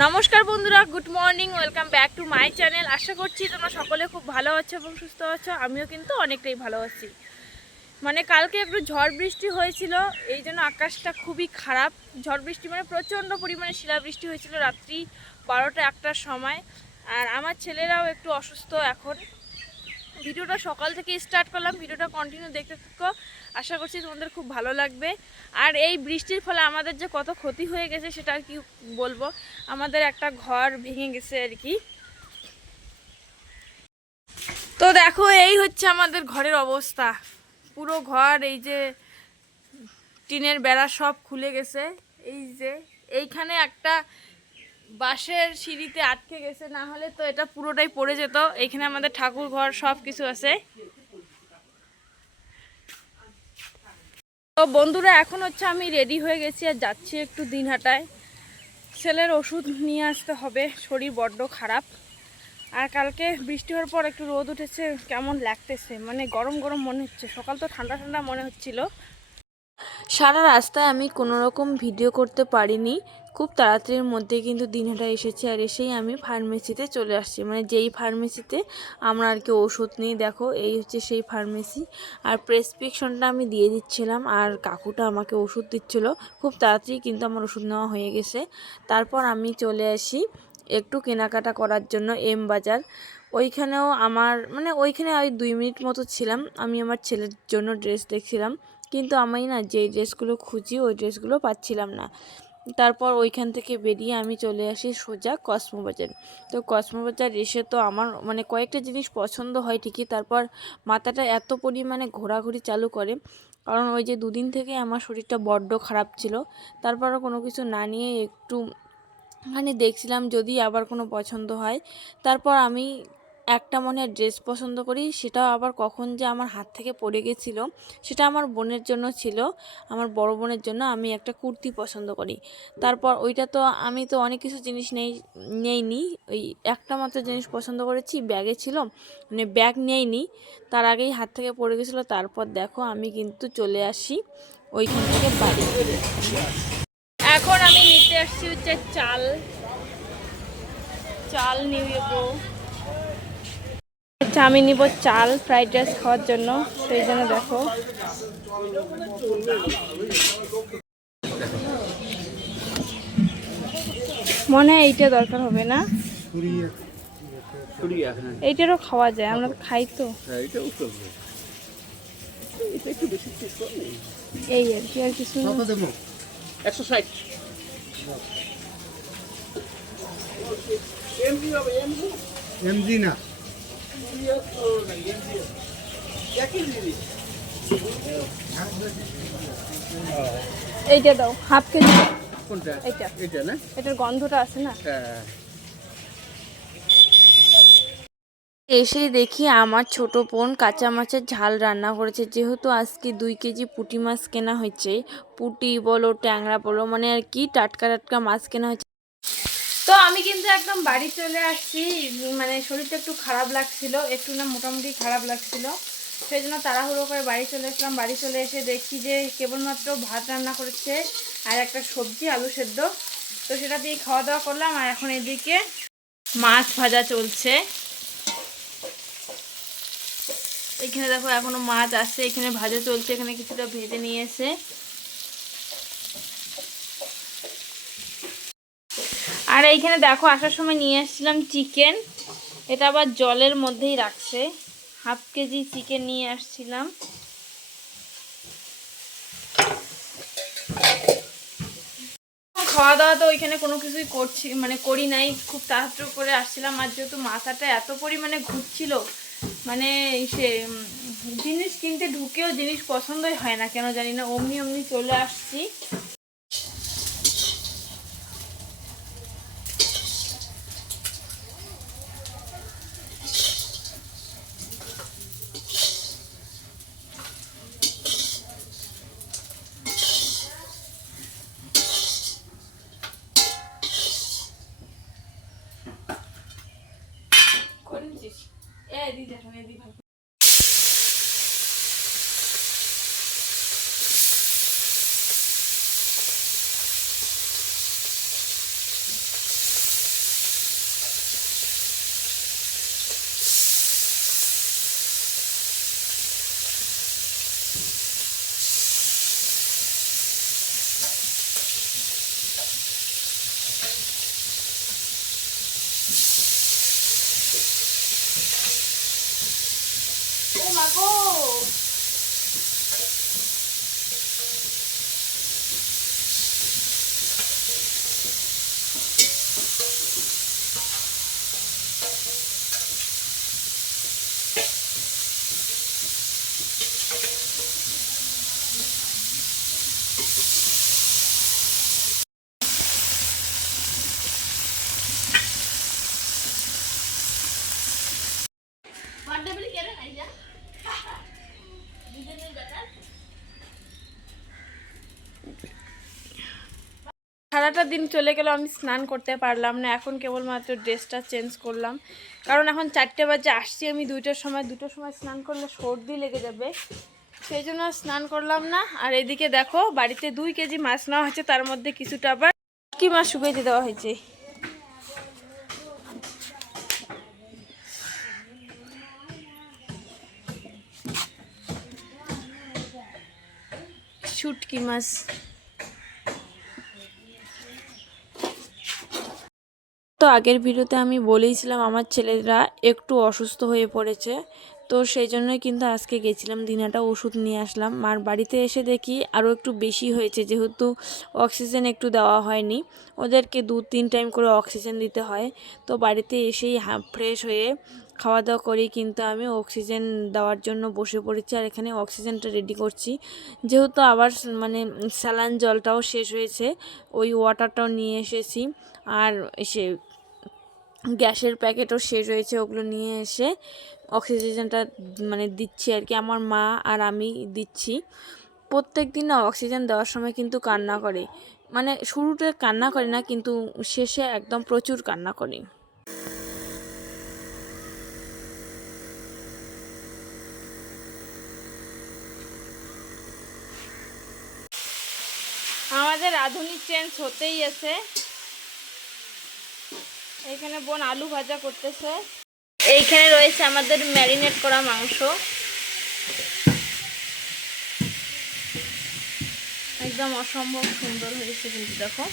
নমস্কার বন্ধুরা, good morning, welcome back to my channel. আশা করছি তোমরা সকলে খুব ভালো আছো এবং সুস্থ আছো। আমিও কিন্তু অনেকটাই ভালো আছি। মানে কালকে একটু ঝড় বৃষ্টি হয়েছিল, এই জন্য আকাশটা খুবই খারাপ। ঝড় বৃষ্টি মানে প্রচণ্ড পরিমাণে শিলাবৃষ্টি হয়েছিল রাত্রি 12টা-1টার সময়। আর আমার ছেলেরাও একটু অসুস্থ এখন। ভিডিওটা সকাল থেকে স্টার্ট করলাম, ভিডিওটা কন্টিনিউ দেখতে থাকো। আশা করছি তোমাদের খুব ভালো লাগবে। আর এই বৃষ্টির ফলে আমাদের যে কত ক্ষতি হয়ে গেছে সেটা আর কি বলবো। আমাদের একটা ঘর ভেঙে গেছে আর কি। তো দেখো, এই হচ্ছে আমাদের ঘরের অবস্থা। পুরো ঘর, এই যে টিনের বেড়া সব খুলে গেছে। এই যে এইখানে একটা বাঁশের সিঁড়িতে আটকে গেছে, না হলে তো এটা পুরোটাই পড়ে যেত। এইখানে আমাদের ঠাকুর ঘর সব কিছু আছে। তো বন্ধুরা, এখন হচ্ছে আমি রেডি হয়ে গেছি আর যাচ্ছি একটু দিনহাটায়। ছেলের ওষুধ নিয়ে আসতে হবে, শরীর বড্ড খারাপ। আর কালকে বৃষ্টি হওয়ার পর একটু রোদ উঠেছে, কেমন লাগতেছে, মানে গরম গরম মনে হচ্ছে। সকাল তো ঠান্ডা ঠান্ডা মনে হচ্ছিল। সারা রাস্তায় আমি কোনো রকম ভিডিও করতে পারিনি। খুব তাড়াতাড়ির মধ্যে কিন্তু দিনহাটা এসেছি, আর এসেই আমি ফার্মেসিতে চলে আসছি, মানে যেই ফার্মেসিতে আমরা আর কি ওষুধ নিই। দেখো, এই হচ্ছে সেই ফার্মেসি। আর প্রেসক্রিপশনটা আমি দিয়ে দিচ্ছিলাম, আর কাকুটা আমাকে ওষুধ দিচ্ছিলো। খুব তাড়াতাড়ি কিন্তু আমার ওষুধ নেওয়া হয়ে গেছে। তারপর আমি চলে আসি একটু কেনাকাটা করার জন্য এম বাজার। ওইখানেও আমার মানে ওইখানে ওই 2 মিনিট মতো ছিলাম। আমি আমার ছেলের জন্য ড্রেস দেখছিলাম, কিন্তু আমি না যেই ড্রেসগুলো খুঁজি ওই ড্রেসগুলো পাচ্ছিলাম না। তারপর ওইখান থেকে বেরিয়ে আমি চলে আসি সোজা কসমো বাজার। তো কসমো বাজার এসে তো আমার মানে কয়েকটা জিনিস পছন্দ হয় ঠিকই, তারপর মাথাটা এত পরিমাণে ঘোরাঘুরি চালু করে, কারণ ওই যে 2 দিন থেকে আমার শরীরটা বড্ড খারাপ ছিল। তারপরও কোনো কিছু না নিয়ে একটু মানে দেখছিলাম যদি আবার কোনো পছন্দ হয়। তারপর আমি একটা মনে ড্রেস পছন্দ করি, সেটাও আবার কখন যে আমার হাত থেকে পড়ে গেছিলো। সেটা আমার বোনের জন্য ছিল, আমার বড় বোনের জন্য। আমি একটা কুর্তি পছন্দ করি। তারপর ওইটা তো আমি তো অনেক কিছু জিনিস নেইনি, ওই একটা মাত্র জিনিস পছন্দ করেছি, ব্যাগে ছিল, মানে ব্যাগ নেইনি। তার আগেই হাত থেকে পড়ে গেছিলো। তারপর দেখো আমি কিন্তু চলে আসি ওইখান থেকে বাড়ি। এখন আমি নিতে আসছি হচ্ছে চাল। চাল নিব। আচ্ছা, আমি নিব চাল ফ্রাইড রাইস খাওয়ার জন্য। সেই জন্য দেখো, মনে হয় এইটা দরকার হবে না, এইটারও খাওয়া যায়, আমরা খাই তো। এই আর কি, আর কিছু 160 এমজি না, এইটা দাও, হাফ কেজি। কোনটা? এইটা, এটা না, এটার গন্ধটা আছে না। হ্যাঁ। এসেই দেখি আমার ছোট বোন কাঁচা মাছের ঝাল রান্না করেছে। যেহেতু আজকে 2 কেজি পুঁটি মাছ কেনা হয়েছে, পুঁটি বলো ট্যাংরা বলো, মানে আর কি টাটকা টাটকা মাছ কেনা হয়েছে। তো আমি কিন্তু একদম বাড়ি চলে আসছি। মানে শরীরটা একটু খারাপ লাগছিল, একটু না মোটামুটি খারাপ লাগছিল। সেই জন্য তাড়াহুড়ো করে বাড়ি চলে আসলাম। বাড়ি চলে এসে দেখি যে কেবলমাত্র ভাত রান্না করেছে আর একটা সবজি, আলু সেদ্ধ। তো সেটা দিয়ে খাওয়া দাওয়া করলাম। আর এখন এদিকে মাছ ভাজা চলছে। এখানে দেখো এখনো মাছ আছে, এখানে ভাজা চলছে, এখানে কিছুটা ভেজে নিয়েছে। আর এইখানে দেখো, আসার সময় নিয়ে আসছিলাম চিকেন। এটা আবার জলের মধ্যেই রাখছে। হাফ কেজি চিকেন নিয়ে আসছিলাম। খাওয়া দাওয়া তো ওইখানে কোনো কিছুই করি নাই, খুব তাড়াতাড়ি করে আসছিলাম। আর যেহেতু মাথাটা এত পরিমাণে ঘুরছিল, মানে সে জিনিস কিনতে ঢুকেও জিনিস পছন্দই হয় না কেন জানি না, অমনি অমনি চলে আসছি। মাগো। সারাটা দিন চলে গেল, আমি স্নান করতে পারলাম না। এখন কেবলমাত্র ড্রেসটা চেঞ্জ করলাম, কারণ এখন 4টে বাজে, আসছি আমি 2টার সময়। 2টার সময় স্নান করলে সর্দি লেগে যাবে, সেই জন্য স্নান করলাম না। আর এদিকে দেখো, বাড়িতে 2 কেজি মাছ নেওয়া হয়েছে, তার মধ্যে কিছুটা আবার কি মাছ শুকাইতে দেওয়া হয়েছে। শুটকি মাছ। তো আগের ভিডিওতে আমি বলেইছিলাম আমার ছেলেরা একটু অসুস্থ হয়ে পড়েছে, তো সেই জন্যই কিন্তু আজকে গেছিলাম দিনাটা ওষুধ নিয়ে আসলাম। আর বাড়িতে এসে দেখি আরও একটু বেশি হয়েছে, যেহেতু অক্সিজেন একটু দেওয়া হয়নি, ওদেরকে 2-3 টাইম করে অক্সিজেন দিতে হয়। তো বাড়িতে এসেই ফ্রেশ হয়ে খাওয়া দাওয়া করেই কিন্তু আমি অক্সিজেন দেওয়ার জন্য বসে পড়েছি। আর এখানে অক্সিজেনটা রেডি করছি, যেহেতু আবার মানে স্যালাইন জলটাও শেষ হয়েছে, ওই ওয়াটারটাও নিয়ে এসেছি। আর এসে গ্যাসের প্যাকেটও শেষ হয়েছে, ওগুলো নিয়ে এসে অক্সিজেনটা মানে দিচ্ছি আর কি। আমার মা আর আমি দিচ্ছি। প্রত্যেক দিন না অক্সিজেন দেওয়ার সময় কিন্তু কান্না করে, মানে শুরুতে কান্না করে না, কিন্তু শেষে একদম প্রচুর কান্না করে। আমাদের রাঁধুনি চেঞ্জ হতেই আছে। এখানে বোন আলু ভাজা করতেছে। এইখানে রয়েছে আমাদের ম্যারিনেট করা মাংস, একদম অসম্ভব সুন্দর হয়েছে কিন্তু দেখো।